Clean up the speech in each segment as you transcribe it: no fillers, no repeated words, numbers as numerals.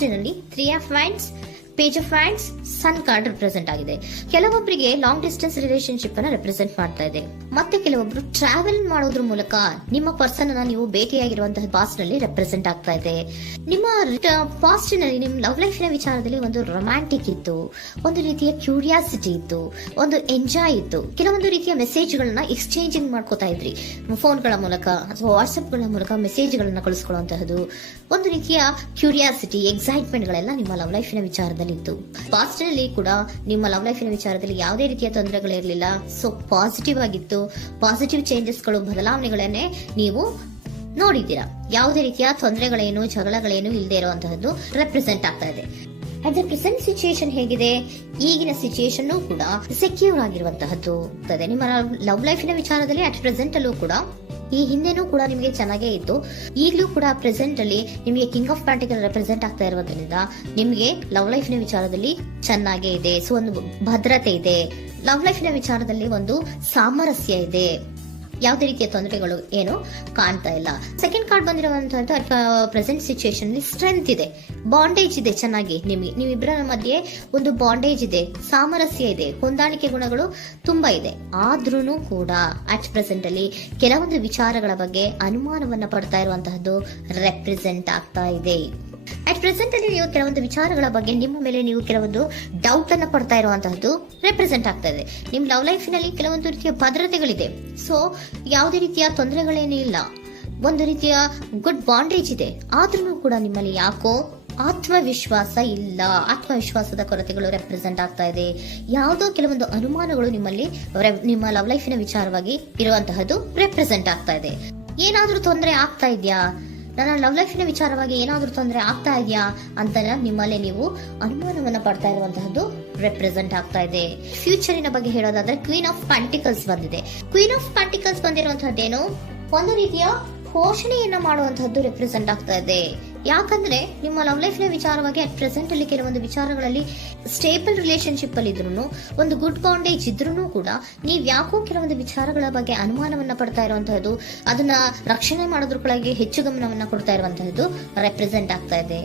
ಪಾಸ್ಟಿನಲ್ಲಿ 3 of wands, page of wands, sun card represent ಆಗಿದೆ. ಕೆಲವೊಬ್ಬರಿಗೆ long distance relationship ಅನ್ನ represent ಮಾಡ್ತಾ ಇದೆ. ಮತ್ತೆ ಕೆಲವೊಬ್ರು ಟ್ರಾವೆಲ್ ಮಾಡೋದ್ರ ಮೂಲಕ ನಿಮ್ಮ ಪರ್ಸನ್ ಅನ್ನ ನೀವು ಭೇಟಿಯಾಗಿರುವಂತಹ ಪಾಸ್ಟ್ ನಲ್ಲಿ ರೆಪ್ರೆಸೆಂಟ್ ಆಗ್ತಾ ಇದೆ. ನಿಮ್ಮ ಪಾಸ್ಟ್ ನಲ್ಲಿ ನಿಮ್ಮ ಲವ್ ಲೈಫಿನ ವಿಚಾರದಲ್ಲಿ ಒಂದು ರೊಮ್ಯಾಂಟಿಕ್ ಇತ್ತು, ಒಂದು ರೀತಿಯ ಕ್ಯೂರಿಯಾಸಿಟಿ ಇತ್ತು, ಒಂದು ಎಂಜಾಯ್ ಇತ್ತು. ಕೆಲವೊಂದು ರೀತಿಯ ಮೆಸೇಜ್ ಗಳನ್ನ ಎಕ್ಸ್ಚೇಂಜಿಂಗ್ ಮಾಡ್ಕೋತಾ ಇದ್ರಿ, ಫೋನ್ಗಳ ಮೂಲಕ ಅಥವಾ ವಾಟ್ಸ್ಆಪ್ ಗಳ ಮೂಲಕ ಮೆಸೇಜ್ ಗಳನ್ನ ಕಳಿಸ್ಕೊಳ್ಳುವಂತಹದ್ದು, ಒಂದು ರೀತಿಯ ಕ್ಯೂರಿಯಾಸಿಟಿ, ಎಕ್ಸೈಟ್ಮೆಂಟ್ ಗಳೆಲ್ಲ ನಿಮ್ಮ ಲವ್ ಲೈಫಿನ ವಿಚಾರದಲ್ಲಿ ಇತ್ತು. ಪಾಸ್ಟ್ ನಲ್ಲಿ ಕೂಡ ನಿಮ್ಮ ಲವ್ ಲೈಫಿನ ವಿಚಾರದಲ್ಲಿ ಯಾವುದೇ ರೀತಿಯ ತೊಂದರೆಗಳಿರಲಿಲ್ಲ. ಸೊ ಪಾಸಿಟಿವ್ ಆಗಿತ್ತು. ಪಾಸಿಟಿವ್ ಚೇಂಜಸ್ಗಳು, ಬದಲಾವಣೆಗಳನ್ನೇ ನೀವು ನೋಡಿದ್ದೀರಾ. ಯಾವುದೇ ರೀತಿಯ ತೊಂದರೆಗಳೇನು, ಜಗಳಗಳೇನು ಇಲ್ಲದೆ ಇರುವಂತಹದ್ದು ರೆಪ್ರೆಸೆಂಟ್ ಆಗ್ತಾ ಇದೆ. ಅಟ್ ದ ಪ್ರೆಸೆಂಟ್ ಸಿಚುಯೇಷನ್ ಹೇಗಿದೆ? ಈಗಿನ ಸಿಚುಯೇಷನ್ ಕೂಡ ಸೆಕ್ಯೂರ್ ಆಗಿರುವಂತಹದ್ದು. ನಿಮ್ಮ ಲವ್ ಲೈಫಿನ ವಿಚಾರದಲ್ಲಿ ಅಟ್ ಪ್ರೆಸೆಂಟ್ ಅಲ್ಲೂ ಕೂಡ, ಈ ಹಿಂದೆನೂ ಕೂಡ ನಿಮಗೆ ಚೆನ್ನಾಗೇ ಇತ್ತು, ಈಗಲೂ ಕೂಡ ಪ್ರೆಸೆಂಟ್ ಅಲ್ಲಿ ನಿಮಗೆ ಕಿಂಗ್ ಆಫ್ ಪ್ಯಾಂಟಿಕಲ್ ರೆಪ್ರೆಸೆಂಟ್ ಆಗ್ತಾ ಇರೋದ್ರಿಂದ ನಿಮಗೆ ಲವ್ ಲೈಫಿನ ವಿಚಾರದಲ್ಲಿ ಚೆನ್ನಾಗೇ ಇದೆ. ಸೊ ಒಂದು ಭದ್ರತೆ ಇದೆ. ಲವ್ ಲೈಫಿನ ವಿಚಾರದಲ್ಲಿ ಒಂದು ಸಾಮರಸ್ಯ ಇದೆ. ಯಾವುದೇ ರೀತಿಯ ತೊಂದರೆಗಳು ಏನು ಕಾಣ್ತಾ ಇಲ್ಲ. ಸೆಕೆಂಡ್ ಕಾರ್ಡ್ ಬಂದಿರುವಂತಹ ಪ್ರೆಸೆಂಟ್ ಸಿಚುಯೇಷನ್ ಸ್ಟ್ರೆಂತ್ ಇದೆ, ಬಾಂಡೇಜ್ ಇದೆ. ಚೆನ್ನಾಗಿ ನೀವಿಬ್ಬರ ಮಧ್ಯೆ ಒಂದು ಬಾಂಡೇಜ್ ಇದೆ, ಸಾಮರಸ್ಯ ಇದೆ, ಹೊಂದಾಣಿಕೆ ಗುಣಗಳು ತುಂಬಾ ಇದೆ. ಆದ್ರೂ ಕೂಡ ಅಟ್ ಪ್ರೆಸೆಂಟ್ ಅಲ್ಲಿ ಕೆಲವೊಂದು ವಿಚಾರಗಳ ಬಗ್ಗೆ ಅನುಮಾನವನ್ನ ಪಡ್ತಾ ಇರುವಂತಹದ್ದು ರೆಪ್ರೆಸೆಂಟ್ ಆಗ್ತಾ ಇದೆ. ಅಟ್ ಪ್ರೆಸೆಂಟ್ ಅಲ್ಲಿ ನೀವು ಕೆಲವೊಂದು ವಿಚಾರಗಳ ಬಗ್ಗೆ ನಿಮ್ಮ ಮೇಲೆ ನೀವು ಕೆಲವೊಂದು ಡೌಟ್ ಅನ್ನ ಪಡ್ತಾ ಇರುವಂತಹದ್ದು ರೆಪ್ರೆಸೆಂಟ್ ಆಗ್ತಾ ಇದೆ. ನಿಮ್ ಲವ್ ಲೈಫಿನಲ್ಲಿ ಕೆಲವೊಂದು ರೀತಿಯ ಭದ್ರತೆಗಳಿದೆ. ಸೊ ಯಾವುದೇ ರೀತಿಯ ತೊಂದರೆಗಳೇನೂ ಇಲ್ಲ, ಒಂದು ರೀತಿಯ ಗುಡ್ ಬಾಂಡೇಜ್ ಇದೆ. ಆದ್ರೂ ಕೂಡ ನಿಮ್ಮಲ್ಲಿ ಯಾಕೋ ಆತ್ಮವಿಶ್ವಾಸ ಇಲ್ಲ, ಆತ್ಮವಿಶ್ವಾಸದ ಕೊರತೆಗಳು ರೆಪ್ರೆಸೆಂಟ್ ಆಗ್ತಾ ಇದೆ. ಯಾವುದೋ ಕೆಲವೊಂದು ಅನುಮಾನಗಳು ನಿಮ್ಮಲ್ಲಿ ನಿಮ್ಮ ಲವ್ ಲೈಫಿನ ವಿಚಾರವಾಗಿ ಇರುವಂತಹದ್ದು ರೆಪ್ರೆಸೆಂಟ್ ಆಗ್ತಾ ಇದೆ. ಏನಾದ್ರೂ ತೊಂದರೆ ಆಗ್ತಾ ಇದೆಯಾ, ನನ್ನ ಲವ್ ಲೈಫಿನ ವಿಚಾರವಾಗಿ ಏನಾದ್ರೂ ತೊಂದರೆ ಆಗ್ತಾ ಇದೆಯಾ ಅಂತ ನಿಮ್ಮಲ್ಲಿ ನೀವು ಅನುಮಾನವನ್ನ ಪಡ್ತಾ ಇರುವಂತಹದ್ದು ರೆಪ್ರೆಸೆಂಟ್ ಆಗ್ತಾ ಇದೆ. ಫ್ಯೂಚರಿನ ಬಗ್ಗೆ ಹೇಳೋದಾದ್ರೆ ಕ್ವೀನ್ ಆಫ್ ಪ್ಯಾಂಟಿಕಲ್ಸ್ ಬಂದಿದೆ. ಕ್ವೀನ್ ಆಫ್ ಪ್ಯಾಂಟಿಕಲ್ಸ್ ಬಂದಿರುವಂತಹದ್ದೇನು, ಒಂದು ರೀತಿಯ ಪೋಷಣೆಯನ್ನ ಮಾಡುವಂತಹದ್ದು ರೆಪ್ರೆಸೆಂಟ್ ಆಗ್ತಾ ಇದೆ. ಯಾಕಂದ್ರೆ ನಿಮ್ಮ ಲವ್ ಲೈಫಿನ ವಿಚಾರವಾಗಿ ಅಟ್ ಪ್ರೆಸೆಂಟ್ ಅಲ್ಲಿ ಕೆಲವೊಂದು ವಿಚಾರಗಳಲ್ಲಿ ಸ್ಟೇಬಲ್ ರಿಲೇಶನ್ಶಿಪ್ ಅಲ್ಲಿ ಇದ್ರೂ, ಒಂದು ಗುಡ್ ಬಾಂಡೇಜ್ ಇದ್ರೂ ಕೂಡ ನೀವ್ ಯಾಕೋ ಕೆಲವೊಂದು ವಿಚಾರಗಳ ಬಗ್ಗೆ ಅನುಮಾನವನ್ನ ಪಡ್ತಾ ಇರುವಂತಹದ್ದು, ಅದನ್ನ ರಕ್ಷಣೆ ಮಾಡೋದ್ರೊಳಗೆ ಹೆಚ್ಚು ಗಮನವನ್ನ ಕೊಡ್ತಾ ಇರುವಂತಹದ್ದು ರೆಪ್ರೆಸೆಂಟ್ ಆಗ್ತಾ ಇದೆ.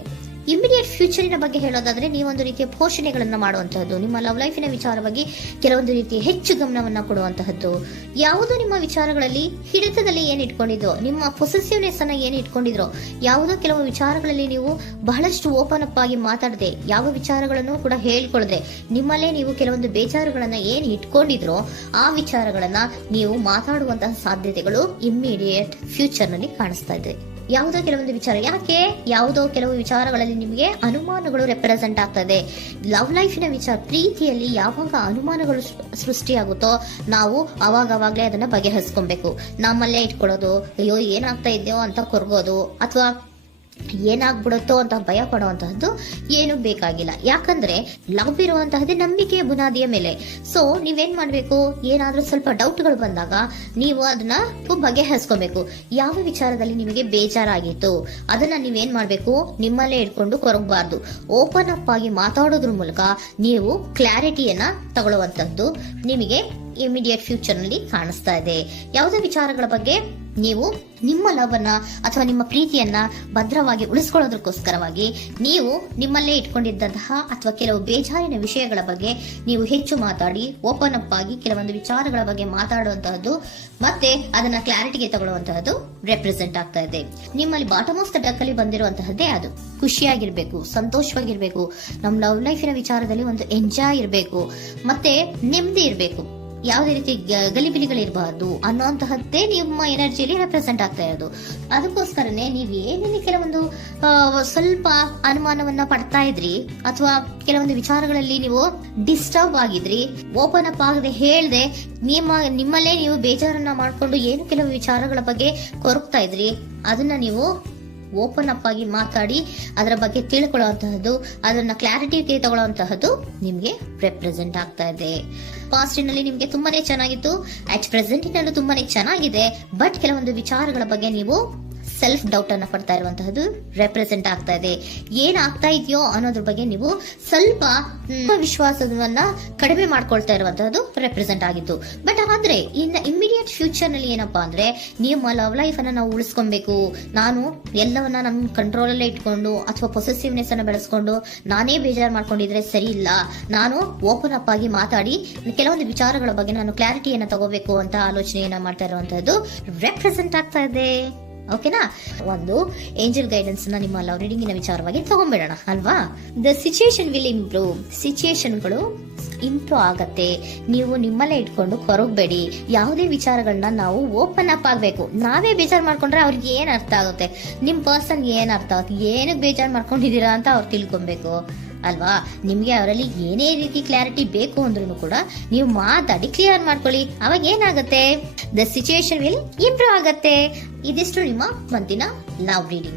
ಇಮಿಡಿಯೇಟ್ ಫ್ಯೂಚರಿನ ಬಗ್ಗೆ ಹೇಳೋದಾದ್ರೆ ನೀವೊಂದು ರೀತಿಯ ಪೋಷಣೆಗಳನ್ನ ಮಾಡುವಂತಹದ್ದು, ನಿಮ್ಮ ಲವ್ ಲೈಫಿನ ವಿಚಾರವಾಗಿ ಕೆಲವೊಂದು ರೀತಿಯ ಹೆಚ್ಚು ಗಮನವನ್ನ ಕೊಡುವಂತಹದ್ದು, ಯಾವುದೋ ನಿಮ್ಮ ವಿಚಾರಗಳಲ್ಲಿ ಹಿಡಿತದಲ್ಲಿ ಏನ್ ಇಟ್ಕೊಂಡಿದ್ರೋ, ನಿಮ್ಮ ಪೊಸೆಸಿವ್ನೆಸ್ ಅನ್ನ ಏನ್ ಇಟ್ಕೊಂಡಿದ್ರೋ, ಯಾವುದೋ ಕೆಲವು ವಿಚಾರಗಳಲ್ಲಿ ನೀವು ಬಹಳಷ್ಟು ಓಪನ್ ಅಪ್ ಆಗಿ ಮಾತಾಡದೆ, ಯಾವ ವಿಚಾರಗಳನ್ನು ಕೂಡ ಹೇಳ್ಕೊಳ್ಳದೆ, ನಿಮ್ಮಲ್ಲೇ ನೀವು ಕೆಲವೊಂದು ಬೇಜಾರುಗಳನ್ನ ಏನ್ ಇಟ್ಕೊಂಡಿದ್ರೋ ಆ ವಿಚಾರಗಳನ್ನ ನೀವು ಮಾತಾಡುವಂತಹ ಸಾಧ್ಯತೆಗಳು ಇಮಿಡಿಯೇಟ್ ಫ್ಯೂಚರ್ ನಲ್ಲಿ ಕಾಣಿಸ್ತಾ ಇದೆ. ಯಾವುದೋ ಕೆಲವೊಂದು ವಿಚಾರ, ಯಾಕೆ ಯಾವುದೋ ಕೆಲವು ವಿಚಾರಗಳಲ್ಲಿ ನಿಮಗೆ ಅನುಮಾನಗಳು ರೆಪ್ರೆಸೆಂಟ್ ಆಗ್ತದೆ. ಲವ್ ಲೈಫಿನ ವಿಚಾರ, ಪ್ರೀತಿಯಲ್ಲಿ ಯಾವಾಗ ಅನುಮಾನಗಳು ಸೃಷ್ಟಿಯಾಗುತ್ತೋ ನಾವು ಅವಾಗವಾಗ್ಲೇ ಅದನ್ನ ಬಗೆಹರಿಸ್ಕೊಬೇಕು. ನಮ್ಮಲ್ಲೇ ಇಟ್ಕೊಳ್ಳೋದು, ಅಯ್ಯೋ ಏನಾಗ್ತಾ ಇದೆಯೋ ಅಂತ ಕೊರಗೋದು ಅಥವಾ ಏನಾಗ್ಬಿಡುತ್ತೋ ಅಂತ ಭಯ ಪಡುವಂತಹದ್ದು ಏನು ಬೇಕಾಗಿಲ್ಲ. ಯಾಕಂದ್ರೆ ಲವ್ ಇರುವಂತಹದ್ದೇ ನಂಬಿಕೆಯ ಬುನಾದಿಯ ಮೇಲೆ. ಸೊ ನೀವೇನ್ ಮಾಡ್ಬೇಕು, ಏನಾದ್ರೂ ಸ್ವಲ್ಪ ಡೌಟ್ಗಳು ಬಂದಾಗ ನೀವು ಅದನ್ನ ಬಗೆಹರಿಸ್ಕೋಬೇಕು. ಯಾವ ವಿಚಾರದಲ್ಲಿ ನಿಮಗೆ ಬೇಜಾರಾಗಿತ್ತು ಅದನ್ನ ನೀವೇನ್ ಮಾಡ್ಬೇಕು, ನಿಮ್ಮಲ್ಲೇ ಇಟ್ಕೊಂಡು ಕೊರಗಬಾರ್ದು. ಓಪನ್ ಅಪ್ ಆಗಿ ಮಾತಾಡೋದ್ರ ಮೂಲಕ ನೀವು ಕ್ಲಾರಿಟಿಯನ್ನ ತಗೊಳ್ಳುವಂತದ್ದು ನಿಮಗೆ ಇಮಿಡಿಯೇಟ್ ಫ್ಯೂಚರ್ ನಲ್ಲಿ ಕಾಣಿಸ್ತಾ ಇದೆ. ಯಾವುದೇ ವಿಚಾರಗಳ ಬಗ್ಗೆ ನೀವು ನಿಮ್ಮ ಲವ್ ಅನ್ನ ಅಥವಾ ನಿಮ್ಮ ಪ್ರೀತಿಯನ್ನ ಭದ್ರವಾಗಿ ಉಳಿಸ್ಕೊಳ್ಳೋದಕ್ಕೋಸ್ಕರವಾಗಿ ನೀವು ನಿಮ್ಮಲ್ಲೇ ಇಟ್ಕೊಂಡಿದ್ದಂತಹ ಅಥವಾ ಕೆಲವು ಬೇಜಾರಿನ ವಿಷಯಗಳ ಬಗ್ಗೆ ನೀವು ಹೆಚ್ಚು ಮಾತಾಡಿ ಓಪನ್ ಅಪ್ ಆಗಿ ಕೆಲವೊಂದು ವಿಚಾರಗಳ ಬಗ್ಗೆ ಮಾತಾಡುವಂತಹದ್ದು ಮತ್ತೆ ಅದನ್ನ ಕ್ಲಾರಿಟಿಗೆ ತಗೊಳ್ಳುವಂತಹದ್ದು ರೆಪ್ರೆಸೆಂಟ್ ಆಗ್ತಾ ಇದೆ. ನಿಮ್ಮಲ್ಲಿ ಬಾಟಮ್ ಆಫ್ ದ ಡಕ್ ಅಲ್ಲಿ ಬಂದಿರುವಂತಹದ್ದೇ ಅದು. ಖುಷಿಯಾಗಿರ್ಬೇಕು, ಸಂತೋಷವಾಗಿರ್ಬೇಕು, ನಮ್ಮ ಲವ್ ಲೈಫಿನ ವಿಚಾರದಲ್ಲಿ ಒಂದು ಎಂಜಾಯ್ ಇರಬೇಕು, ಮತ್ತೆ ನೆಮ್ಮದಿ ಇರಬೇಕು, ಯಾವುದೇ ರೀತಿ ಗಲಿಬಿಲಿಗಳಿರಬಾರ್ದು ಅನ್ನೋಂತಹದ್ದೇ ನಿಮ್ಮ ಎನರ್ಜಿಯಲ್ಲಿ ರೆಪ್ರೆಸೆಂಟ್ ಆಗ್ತಾ ಇರೋದು. ಅದಕ್ಕೋಸ್ಕರನೇ ನೀವು ಏನೇನು ಕೆಲವೊಂದು ಸ್ವಲ್ಪ ಅನುಮಾನವನ್ನ ಪಡ್ತಾ ಇದ್ರಿ ಅಥವಾ ಕೆಲವೊಂದು ವಿಚಾರಗಳಲ್ಲಿ ನೀವು ಡಿಸ್ಟರ್ಬ್ ಆಗಿದ್ರಿ, ಓಪನ್ ಅಪ್ ಆಗದೆ ಹೇಳ್ದೆ ನಿಮ್ಮಲ್ಲೇ ನೀವು ಬೇಜಾರನ್ನ ಮಾಡ್ಕೊಂಡು ಏನು ಕೆಲವು ವಿಚಾರಗಳ ಬಗ್ಗೆ ಕೊರಗ್ತಾ ಇದ್ರಿ, ಅದನ್ನ ನೀವು ಓಪನ್ ಅಪ್ ಆಗಿ ಮಾತಾಡಿ ಅದರ ಬಗ್ಗೆ ತಿಳ್ಕೊಳ್ಳುವಂತಹದ್ದು, ಅದನ್ನ ಕ್ಲಾರಿಟಿಗೆ ತಗೊಳ್ಳುವಂತಹದ್ದು ನಿಮ್ಗೆ ರೆಪ್ರೆಸೆಂಟ್ ಆಗ್ತಾ ಇದೆ. ಪಾಸ್ಟಿನಲ್ಲಿ ನಿಮ್ಗೆ ತುಂಬಾನೇ ಚೆನ್ನಾಗಿತ್ತು, ಅಟ್ ಪ್ರೆಸೆಂಟಿನಲ್ಲೂ ತುಂಬಾನೇ ಚೆನ್ನಾಗಿದೆ. ಬಟ್ ಕೆಲವೊಂದು ವಿಚಾರಗಳ ಬಗ್ಗೆ ನೀವು ಸೆಲ್ಫ್ ಡೌಟ್ ಅನ್ನ ಪಡ್ತಾ ಇರುವಂತಹದ್ದು ರೆಪ್ರೆಸೆಂಟ್ ಆಗ್ತಾ ಇದೆ. ಏನಾಗ್ತಾ ಇದೆಯೋ ಅನ್ನೋದ್ರ ಬಗ್ಗೆ ನೀವು ಸ್ವಲ್ಪ ವಿಶ್ವಾಸವನ್ನ ಕಡಿಮೆ ಮಾಡ್ಕೊಳ್ತಾ ಇರುವಂತಹದ್ದು ರೆಪ್ರೆಸೆಂಟ್ ಆಗಿತ್ತು. ಬಟ್ ಆದ್ರೆ ಇನ್ ಇಮಿಡಿಯೇಟ್ ಫ್ಯೂಚರ್ ನಲ್ಲಿ ಏನಪ್ಪಾ ಅಂದ್ರೆ ನಿಮ್ಮ ಲವ್ ಲೈಫ್ ಅನ್ನ ನಾವು ಉಳಿಸ್ಕೊಬೇಕು, ನಾನು ಎಲ್ಲವನ್ನ ನಮ್ಮ ಕಂಟ್ರೋಲ್ ಅಲ್ಲೇ ಇಟ್ಕೊಂಡು ಅಥವಾ ಪೊಸೆಸಿವ್ನೆಸ್ ಅನ್ನ ಬೆಳೆಸ್ಕೊಂಡು ನಾನೇ ಬೇಜಾರು ಮಾಡ್ಕೊಂಡಿದ್ರೆ ಸರಿ ಇಲ್ಲ, ನಾನು ಓಪನ್ ಅಪ್ ಆಗಿ ಮಾತಾಡಿ ಕೆಲವೊಂದು ವಿಚಾರಗಳ ಬಗ್ಗೆ ನಾನು ಕ್ಲಾರಿಟಿಯನ್ನ ತಗೋಬೇಕು ಅಂತ ಆಲೋಚನೆಯನ್ನ ಮಾಡ್ತಾ ಇರುವಂತಹದ್ದು ರೆಪ್ರೆಸೆಂಟ್ ಆಗ್ತಾ ಇದೆ. ಓಕೆನಾ? ಒಂದು ಏಂಜಲ್ ಗೈಡೆನ್ಸ್ ನ ನಿಮ್ಮ ಲವ್ ರೀಡಿಂಗಿನ ವಿಚಾರವಾಗಿ ತಗೊಂಡ್ಬಿಡೋಣ ಅಲ್ವಾ. ದ ಸಿಚುಯೇಷನ್ ವಿಲ್ ಇಂಪ್ರೂವ್, ಸಿಚುಯೇಷನ್ಗಳು ಇಂಪ್ರೂವ್ ಆಗತ್ತೆ. ನೀವು ನಿಮ್ಮಲ್ಲೇ ಇಟ್ಕೊಂಡು ಕೊರಗಬೇಡಿ. ಯಾವುದೇ ವಿಚಾರಗಳನ್ನ ನಾವು ಓಪನ್ ಅಪ್ ಆಗ್ಬೇಕು. ನಾವೇ ಬೇಜಾರು ಮಾಡ್ಕೊಂಡ್ರೆ ಅವ್ರಿಗೆ ಏನ್ ಅರ್ಥ ಆಗುತ್ತೆ, ನಿಮ್ ಪರ್ಸನ್ ಏನ್ ಅರ್ಥ ಆಗುತ್ತೆ, ಏನಕ್ಕೆ ಬೇಜಾರು ಮಾಡ್ಕೊಂಡಿದೀರಾ ಅಂತ ಅವ್ರು ತಿಳ್ಕೊಬೇಕು ಅಲ್ವಾ. ನಿಮ್ಗೆ ಅವರಲ್ಲಿ ಏನೇ ರೀತಿ ಕ್ಲಾರಿಟಿ ಬೇಕು ಅಂದ್ರೂ ಕೂಡ ನೀವು ಮಾತಾಡಿ ಕ್ಲಿಯರ್ ಮಾಡ್ಕೊಳ್ಳಿ. ಅವಾಗ ಏನಾಗುತ್ತೆ, ದ ಸಿಚುಯೇಷನ್ ವಿಲ್ ಇಂಪ್ರೂವ್ ಆಗತ್ತೆ. ಇದಿಷ್ಟು ನಿಮ್ಮ ಮಂತಿನ ಲವ್ ರೀಡಿಂಗ್.